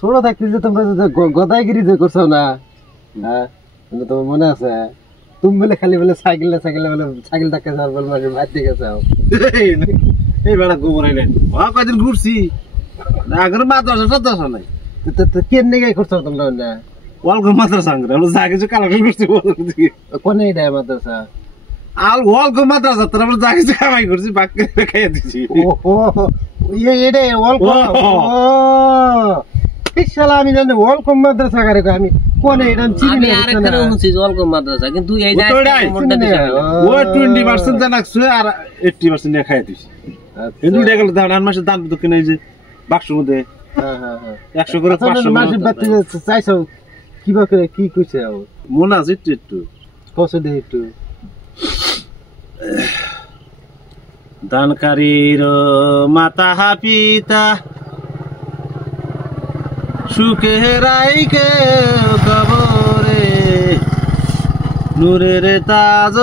ছোট থাকতে যে তোমরা গদাইগিরি যে করছো না, হ্যাঁ তোমার মনে আছে? তুমি বলে খালি বলে সাইকেল বলে সাইকেল ধাক্কা যাওয়ার বলে মাঝে ভাত দিকে যাও। এই বেড়া গোবর আইলেন কয়দিন ঘুরছি আগের মাদ্রাসা নাই কেন নেই করছো তোমরা? ওয়ালকম মাদ্রাসা আঙ্গুর আমরা যা কিছু কালার করছি কোনে এটা মাদ্রাসা? আল ওয়ালকম মাদ্রাসা তোর আমরা যা কিছু কামাই করছি বাক্যে খাইয়া দিছি। এটা ওয়ালকম শালা আমি জানি ওয়ালকম মাদ্রাসা করে আমি কোনে এটা চিনি না। আরেকখানে শুনছি ওয়ালকম মাদ্রাসা কিন্তু এই যায় ও 20% জানাকছে আর 80% নিয়ে খাইয়া দিছি। কিন্তু এটা গেল দান মাসে দান তো কিনে যে বাক্সের মধ্যে 100 করে 500 মাসে বাতি চাইছো কিবা করে কি কইছে মনে আছে একটু কষ্ট দে একটু। দানকারীর মাতা পিতা সুখে রাইকে কবরে নূরের তাজ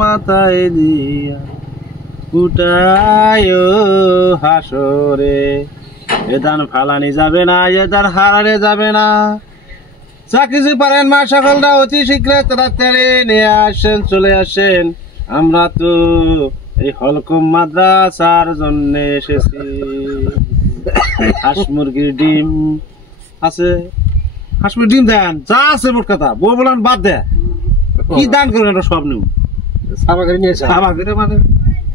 মাথায় দিয়া উঠায় হাসরে। এ দান ফালানি যাবে না, এ দান হারারে যাবে না। যা কিছু পারেন মা সকলরা অতি শীঘ্রই তাড়াতাড়ি নিয়ে আসেন, চলে আসেন। আমরা তো এই হলকম মাদ্রাসার জন্য এসেছি। হাঁস মুরগির ডিম আছে, হাঁস মুরগির ডিম দেন যা আছে মোট কথা বউ বলান বাদ দেয় কি দান করেন এটা সব নিউ সাবাগারি নিয়েছে। সাবাগারি মানে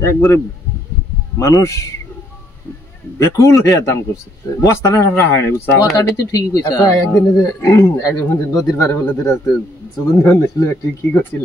একবারে মানুষ বেকুল হয়ে দান করছে। বস্তা না হয় কথাটি তো ঠিকই কইছে। আচ্ছা একদিন নদীর পারে বলে সুগন্ধি ছিল কি করছিল?